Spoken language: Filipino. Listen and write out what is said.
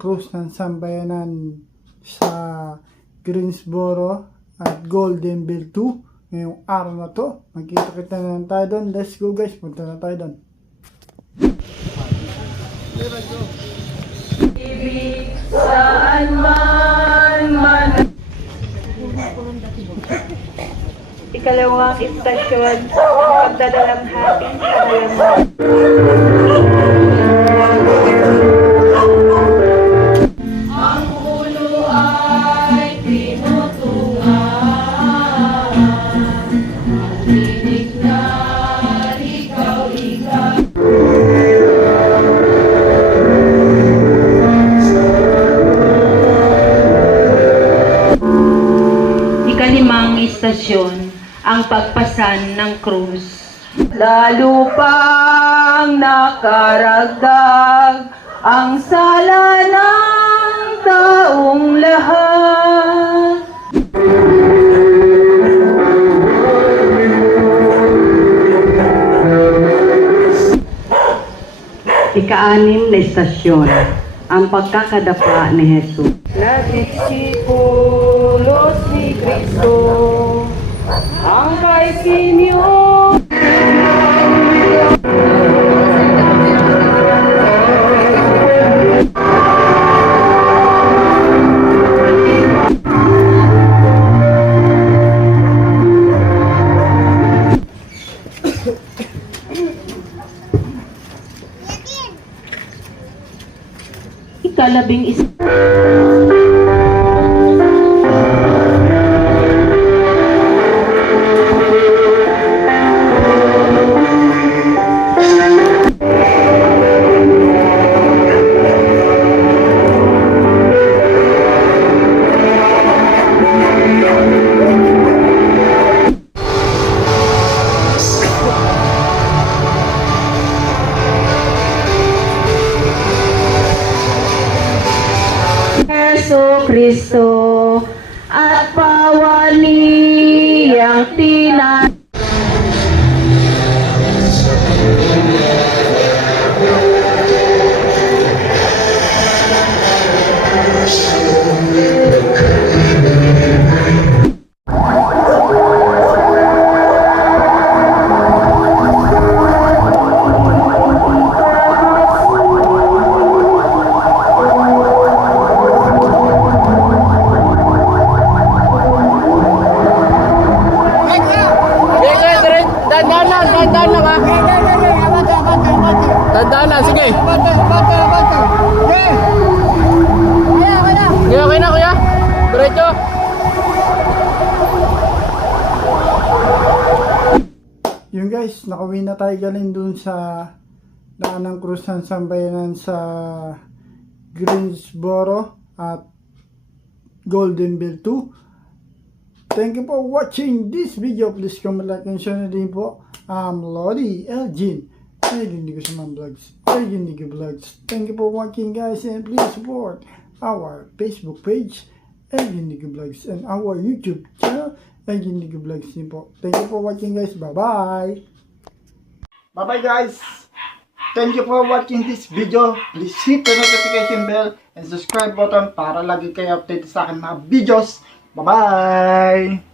cruise ng sambayanan sa Greensboro at Golden Bill 2 ngayong araw na to. Magkita-kita na lang tayo doon. Let's go guys, punta na tayo doon. Saan man ikalawang istasyon, pagdadalang hating kalaman. Ang ulo ay tinutungan, tinig na ikaw. Ikalimang istasyon, ang pagpasan ng krus. Lalo pang nakaragdag ang sala ng taong lahat. Ika-anim na istasyon, ang pagkakadapa ni Jesus. Nadisipulos ni Kristo ang kay Simeon. Ikalabing Kristo at pawani ang tinan. Dandanan, sige. Okay na kuya. Diretso. Yun guys, nakauwi na tayo galing dun sa daan ng cruise ng sambayanan sa Greensboro at Golden Bill 2. Thank you for watching this video. Please comment, like, and share na din po. I'm Lodi Elgin. Elgin Vlogs. Thank you for watching guys, and please support our Facebook page Elgin Vlogs and our YouTube channel Elgin Vlogs din po. Thank you for watching guys. Bye bye. Bye bye guys. Thank you for watching this video. Please hit the notification bell and subscribe button para lagi kayo update sa akin mga videos. Bye bye.